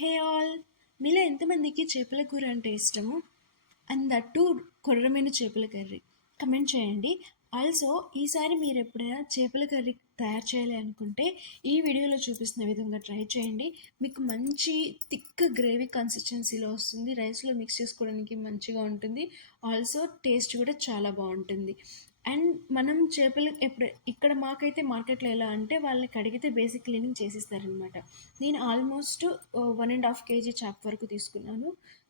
Hey all! మీలో ఎంతమందికి చేపల కూర అంటే ఇష్టము? అండ్ దట్ టూ కొర్రమీను చేపల కర్రీ. కమెంట్ చేయండి. ఆల్సో ఈసారి మీరు ఎప్పుడైనా చేపల కర్రీ తయారు చేయాలి అనుకుంటే ఈ వీడియోలో చూపిస్తున్న విధంగా ట్రై చేయండి. మీకు మంచి థిక్ గ్రేవీ కన్సిస్టెన్సీలో వస్తుంది. రైస్లో మిక్స్ చేసుకోవడానికి మంచిగా ఉంటుంది. ఆల్సో టేస్ట్ కూడా చాలా బాగుంటుంది. అండ్ మనం చేపలు ఇక్కడ మాకైతే మార్కెట్లో ఎలా అంటే వాళ్ళని కడిగితే బేసిక్ క్లీనింగ్ చేసిస్తారనమాట. నేను ఆల్మోస్ట్ 1.5 కేజీ చేప వరకు తీసుకున్నాను.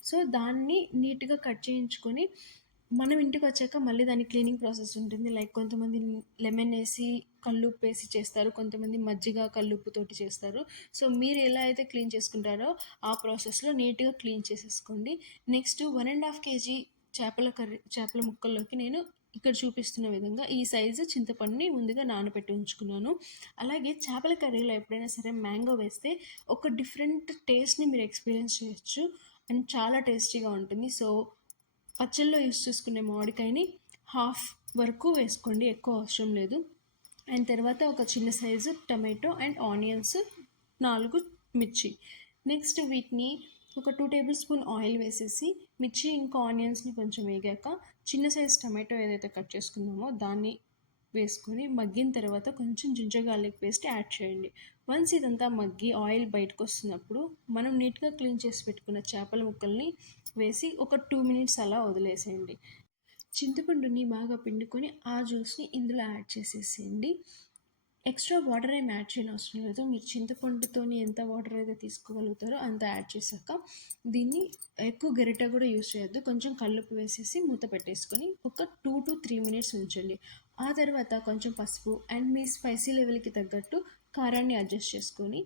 సో దాన్ని నీట్గా కట్ చేయించుకొని మనం ఇంటికి వచ్చాక మళ్ళీ దాని క్లీనింగ్ ప్రాసెస్ ఉంటుంది. లైక్ కొంతమంది లెమన్ వేసి కల్లుప్పు వేసి చేస్తారు, కొంతమంది మజ్జిగ కల్లుప్పుతోటి చేస్తారు. సో మీరు ఎలా అయితే క్లీన్ చేసుకుంటారో ఆ ప్రాసెస్లో నీట్గా క్లీన్ చేసేసుకోండి. నెక్స్ట్ 1.5 కేజీ చేపల ముక్కల్లోకి నేను ఇక్కడ చూపిస్తున్న విధంగా ఈ సైజు చింతపండుని ముందుగా నానబెట్టి ఉంచుకున్నాను. అలాగే చేపల కర్రీలో ఎప్పుడైనా సరే మ్యాంగో వేస్తే ఒక డిఫరెంట్ టేస్ట్ని మీరు ఎక్స్పీరియన్స్ చేయొచ్చు అండ్ చాలా టేస్టీగా ఉంటుంది. సో పచ్చళ్ళలో యూస్ చేసుకునే మామిడికాయని హాఫ్ వరకు వేసుకోండి, ఎక్కువ అవసరం లేదు. అండ్ తర్వాత ఒక చిన్న సైజు టమాటో అండ్ ఆనియన్స్ 4 మిర్చి. నెక్స్ట్ వీటిని ఒక 2 టేబుల్ స్పూన్ ఆయిల్ వేసేసి మిర్చి ఇంకా ఆనియన్స్ని కొంచెం వేగాక చిన్న సైజు టమాటో ఏదైతే కట్ చేసుకున్నామో దాన్ని వేసుకొని మగ్గిన తర్వాత కొంచెం జింజర్ గార్లిక్ పేస్ట్ యాడ్ చేయండి. వన్స్ ఇదంతా మగ్గి ఆయిల్ బయటకు వస్తున్నప్పుడు మనం నీట్గా క్లీన్ చేసి పెట్టుకున్న చేపల ముక్కల్ని వేసి ఒక 2 మినిట్స్ అలా వదిలేసేయండి. చింతపండుని బాగా పిండుకొని ఆ జ్యూస్ని ఇందులో యాడ్ చేసేసేయండి. ఎక్స్ట్రా వాటర్ ఏం యాడ్ చేయని అవసరం లేదు. మీరు చింతపండుతోని ఎంత వాటర్ అయితే తీసుకోగలుగుతారో అంత యాడ్ చేశాక దీన్ని ఎక్కువ గరిటె కూడా యూస్ చేయొద్దు. కొంచెం కల్లుప్పు వేసేసి మూత పెట్టేసుకొని ఒక 2 to 3 మినిట్స్ ఉంచండి. ఆ తర్వాత కొంచెం పసుపు అండ్ మీ స్పైసీ లెవెల్కి తగ్గట్టు కారాన్ని అడ్జస్ట్ చేసుకొని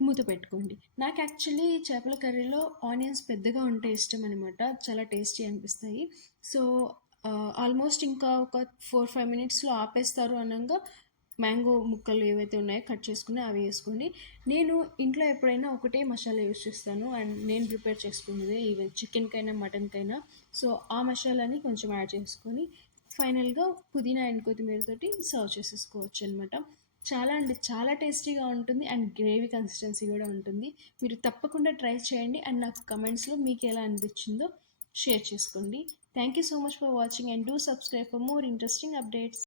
మూత పెట్టుకోండి. నాకు యాక్చువల్లీ చేపల కర్రీలో ఆనియన్స్ పెద్దగా ఉంటే ఇష్టం అనమాట, చాలా టేస్టీ అనిపిస్తాయి. సో ఆల్మోస్ట్ ఇంకా ఒక 4-5 మినిట్స్లో ఆపేస్తారు అనగా మ్యాంగో ముక్కలు ఏవైతే ఉన్నాయో కట్ చేసుకుని అవి వేసుకొని, నేను ఇంట్లో ఎప్పుడైనా ఒకటే మసాలా యూస్ చేస్తాను అండ్ నేను ప్రిపేర్ చేసుకునేది ఈవెన్ చికెన్కైనా మటన్కైనా. సో ఆ మసాలాని కొంచెం యాడ్ చేసుకొని ఫైనల్గా పుదీనా అండ్ కొత్తిమీరతోటి సర్వ్ చేసేసుకోవచ్చు అనమాట. చాలా అంటే చాలా టేస్టీగా ఉంటుంది అండ్ గ్రేవీ కన్సిస్టెన్సీ కూడా ఉంటుంది. మీరు తప్పకుండా ట్రై చేయండి అండ్ నాకు కమెంట్స్లో మీకు ఎలా అనిపించిందో షేర్ చేసుకోండి. Thank you so much for watching and do subscribe for more interesting updates.